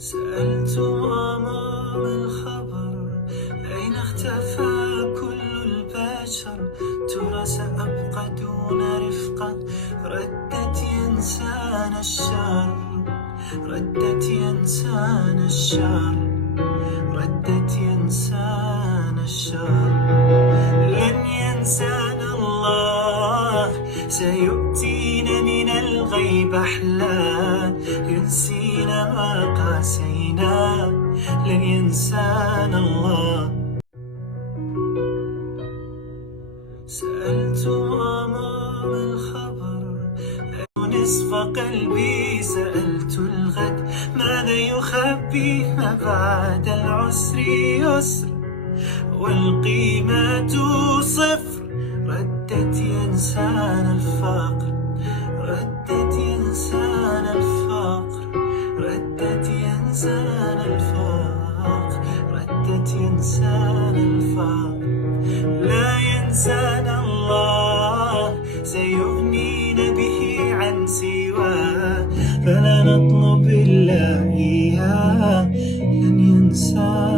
سألت ماما ما الخبر، أين اختفى كل البشر؟ ترى سأبقى دون رفقة. ردت ينسانا الشر، ردت ينسانا الشر، ردت ينسانا الشر. لن ينسانا الله، سيؤتينا من الغيب أحلى، ينسينا ما قاسينا. لن ينسانا الله. سألت ماما ما الخبر، نصف قلبي سألت الغد، ماذا يخبي ما بعد العسر يسر، والقيمة صفر. ردت ينسانا الفقر، ردت ينسانا الفقر، ردت ينسانا الفقر، ردت ينسانا الفقر. لا ينسانا الله، سيغنينا به عن سواه، فلا نطلب إلا إياه. لن ينسانا